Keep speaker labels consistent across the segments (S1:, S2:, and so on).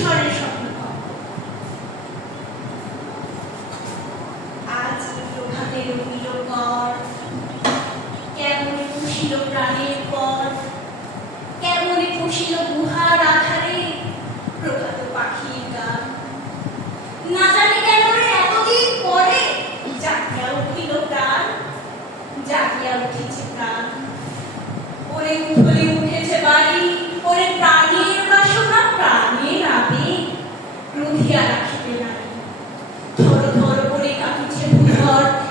S1: ঝড়ের স্বপ্ন। আজ প্রভাতে রবিল কর কেমন পুষিল প্রাণের পর কেমন পুষিল গুহার আধারে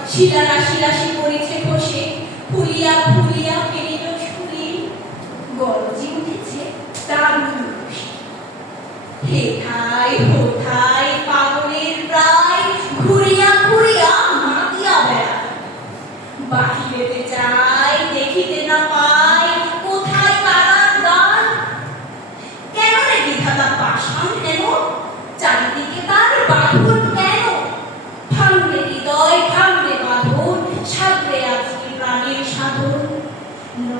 S1: শিলা রাশি রাশি করেছে বসে ফুলিয়া ফুলিয়া ফেরিল সুরি গরজি উঠেছে তার হেথায় হোথায় পাগলের প্রায় ঘুরিয়া ঘুরিয়া মাতিয়া বেড়া বাহিরে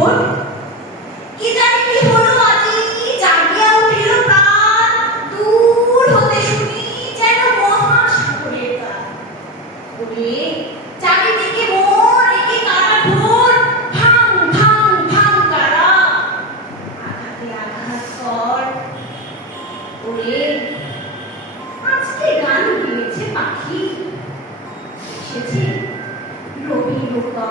S1: খবর কি জানি কি হলো আজি কি জাগিয়া উঠিল প্রাণ। দূর হতে শুনি যেন মহাসাগরের গান ওরে চারিদিকে মন একে কারা ঘোর ভাঙ ভাঙ ভাঙ কারা? আঘাতে আঘাত কর। ওরে আজকে গান গেয়েছে পাখি। এসেছে রবি রোপা।